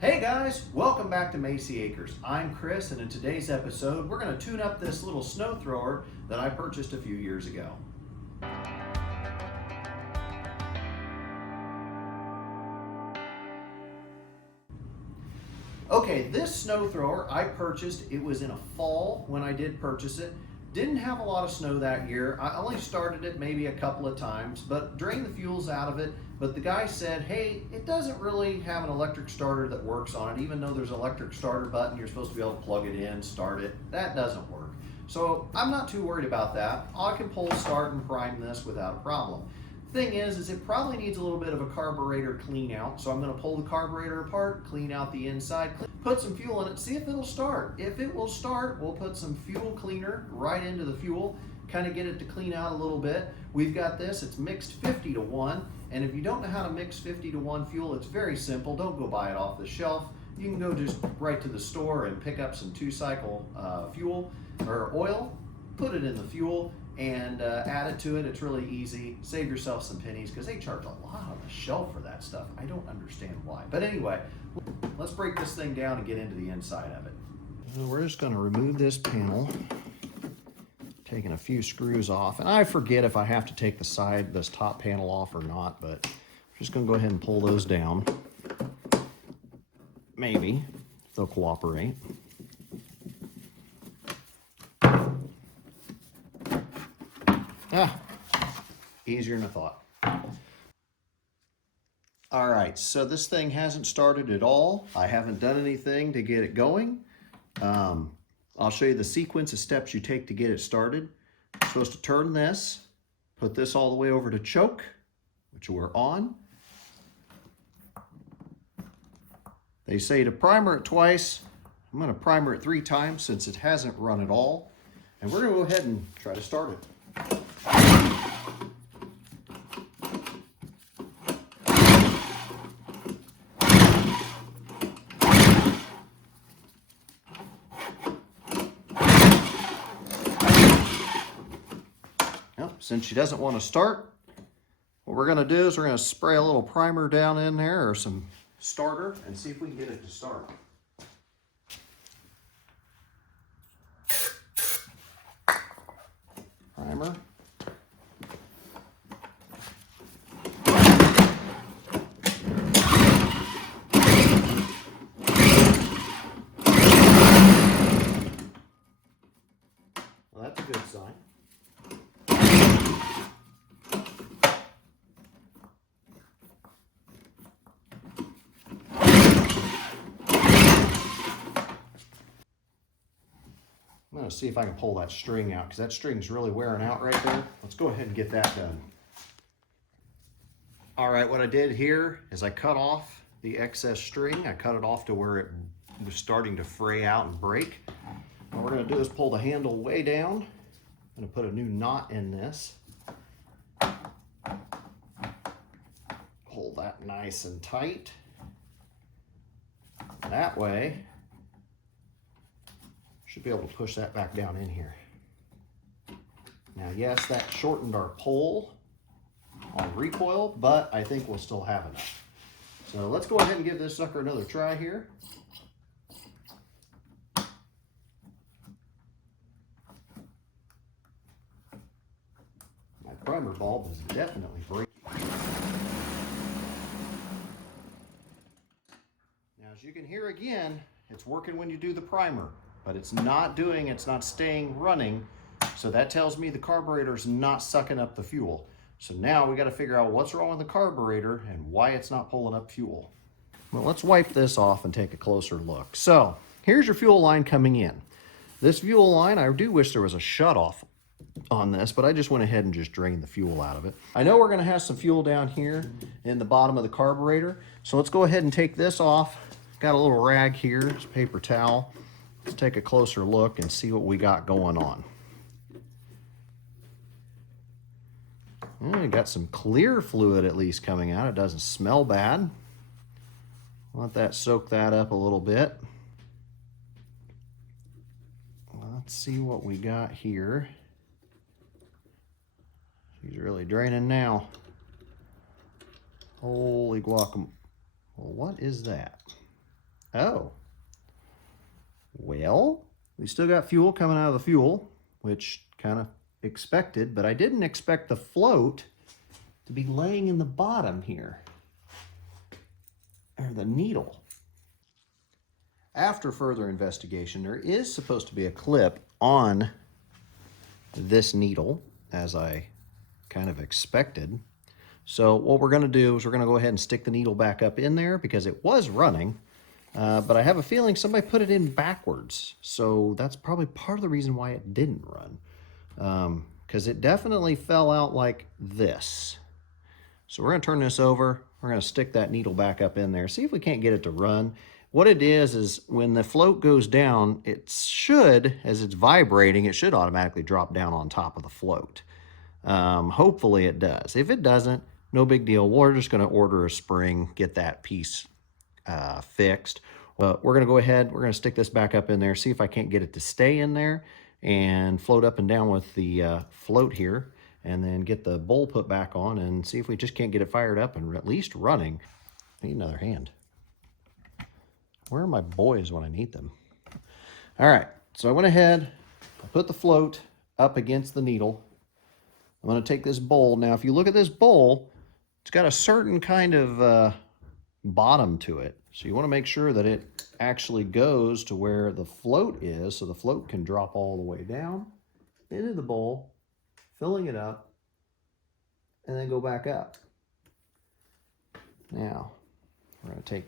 Hey guys, welcome back to Macy Acres. I'm Chris, and in today's episode, we're going to tune up this little snow thrower that I purchased a few years ago. Okay, this snow thrower I purchased, it was in a fall when I did purchase it. Didn't have a lot of snow that year. I only started it maybe a couple of times, but drained the fuels out of it. But the guy said, hey, it doesn't really have an electric starter that works on it, even though there's an electric starter button, you're supposed to be able to plug it in, start it. That doesn't work. So I'm not too worried about that. I can pull start and prime this without a problem. Thing is it probably needs a little bit of a carburetor clean out. So I'm gonna pull the carburetor apart, clean out the inside, put some fuel in it, see if it'll start. If it will start, we'll put some fuel cleaner right into the fuel, kind of get it to clean out a little bit. We've got this, it's mixed 50-1. And if you don't know how to mix 50-1 fuel, it's very simple. Don't go buy it off the shelf. You can go just right to the store and pick up some 2-cycle fuel or oil, put it in the fuel, and add it to it. It's really easy. Save yourself some pennies because they charge a lot on the shelf for that stuff. I don't understand why. But anyway, let's break this thing down and get into the inside of it. We're just going to remove this panel, taking a few screws off. And I forget if I have to take this top panel off or not, but I'm just going to go ahead and pull those down. Maybe, if they'll cooperate. Easier than I thought. All right, so this thing hasn't started at all. I haven't done anything to get it going. I'll show you the sequence of steps you take to get it started. You're supposed to turn this, put this all the way over to choke, which we're on. They say to primer it twice. I'm going to primer it 3 times since it hasn't run at all. And we're going to go ahead and try to start it. Since she doesn't want to start, what we're going to do is we're going to spray a little primer down in there or some starter and see if we can get it to start. Primer. Well, that's a good sign. I'm going to see if I can pull that string out because that string's really wearing out right there. Let's go ahead and get that done. All right, what I did here is I cut off the excess string. I cut it off to where it was starting to fray out and break. What we're going to do is pull the handle way down. I'm going to put a new knot in this. Pull that nice and tight. That way, should be able to push that back down in here. Now, yes, that shortened our pull on recoil, but I think we'll still have enough. So let's go ahead and give this sucker another try here. My primer bulb is definitely breaking. Now, as you can hear again, it's working when you do the primer. But it's not staying running. So that tells me the carburetor's not sucking up the fuel. So now we got to figure out what's wrong with the carburetor and why it's not pulling up fuel. Well, let's wipe this off and take a closer look. So here's your fuel line coming in. This fuel line, I do wish there was a shutoff on this, but I just went ahead and just drained the fuel out of it. I know we're going to have some fuel down here in the bottom of the carburetor. So let's go ahead and take this off. Got a little rag here, it's a paper towel. Let's take a closer look and see what we got going on. We got some clear fluid at least coming out. It doesn't smell bad. Let that soak that up a little bit. Let's see what we got here. She's really draining now. Holy guacamole. Well, what is that? Oh. Well, we still got fuel coming out of the fuel, which kind of expected, but I didn't expect the float to be laying in the bottom here, or the needle. After further investigation, there is supposed to be a clip on this needle, as I kind of expected. So what we're going to do is we're going to go ahead and stick the needle back up in there because it was running, but I have a feeling somebody put it in backwards. So that's probably part of the reason why it didn't run, because it definitely fell out like this. So we're going to turn this over. We're going to stick that needle back up in there, see if we can't get it to run. What it is when the float goes down, it should, as it's vibrating, it should automatically drop down on top of the float. Hopefully it does. If it doesn't, no big deal. We're just going to order a spring, get that piece fixed. But we're going to go ahead, we're going to stick this back up in there, see if I can't get it to stay in there and float up and down with the float here, and then get the bowl put back on and see if we just can't get it fired up and at least running. I need another hand. Where are my boys when I need them? All right, so I went ahead, I put the float up against the needle. I'm going to take this bowl. Now, if you look at this bowl, it's got a certain kind of bottom to it. So you want to make sure that it actually goes to where the float is, so the float can drop all the way down into the bowl, filling it up, and then go back up. Now, we're going to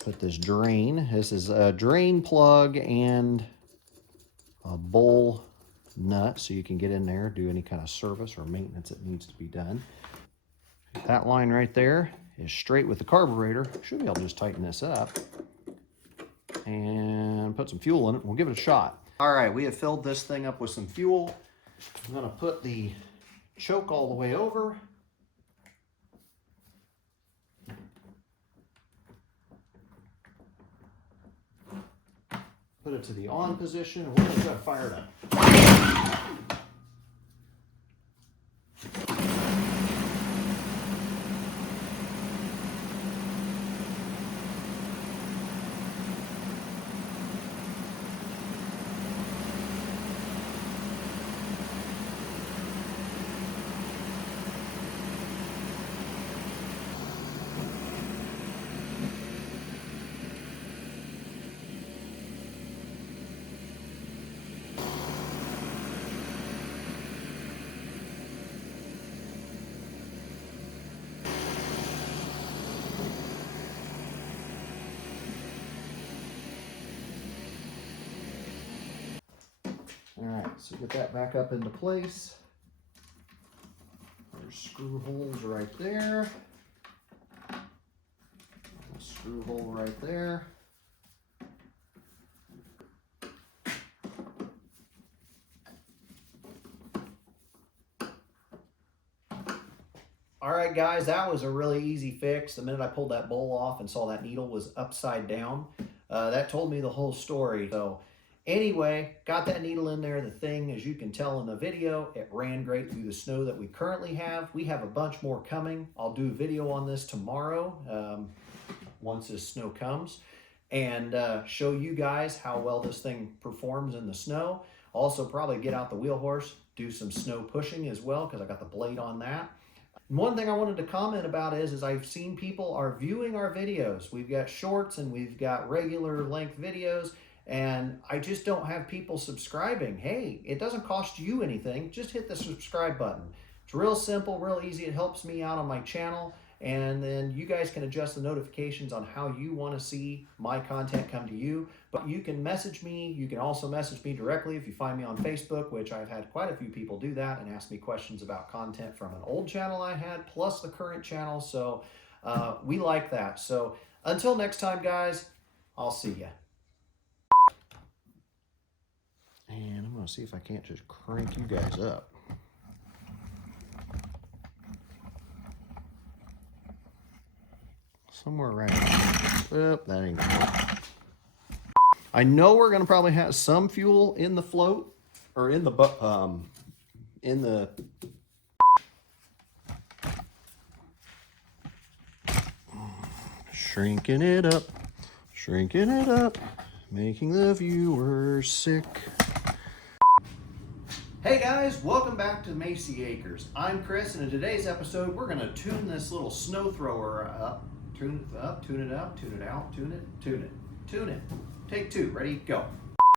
put this drain. This is a drain plug and a bowl nut, so you can get in there, do any kind of service or maintenance that needs to be done. That line right there is straight with the carburetor. Should be able to just tighten this up and put some fuel in it. We'll give it a shot. All right, we have filled this thing up with some fuel. I'm going to put the choke all the way over. Put it to the on position, and we're going to try to fire it up. All right, so get that back up into place. There's screw holes right there. A screw hole right there. All right, guys, that was a really easy fix. The minute I pulled that bowl off and saw that needle was upside down, that told me the whole story. So anyway, got that needle in there. The thing, as you can tell in the video, it ran great through the snow that we currently have. We have a bunch more coming. I'll do a video on this tomorrow once this snow comes, and show you guys how well this thing performs in the snow. Also probably get out the wheel horse, do some snow pushing as well, because I got the blade on that. One thing I wanted to comment about is I've seen people are viewing our videos. We've got shorts and we've got regular length videos, and I just don't have people subscribing. Hey, it doesn't cost you anything. Just hit the subscribe button. It's real simple, real easy. It helps me out on my channel, and then you guys can adjust the notifications on how you want to see my content come to you. But you can message me. You can also message me directly if you find me on Facebook, which I've had quite a few people do that and ask me questions about content from an old channel I had, plus the current channel. So we like that. So until next time, guys, I'll see ya. And I'm going to see if I can't just crank you guys up. Somewhere around. Oh, that ain't gonna work. I know we're gonna probably have some fuel in the float, or in the shrinking it up, making the viewers sick. Hey guys, welcome back to Macy Acres. I'm Chris, and in today's episode, we're gonna tune this little snow thrower up. Tune it up, tune it out, tune it. Take two, ready, go.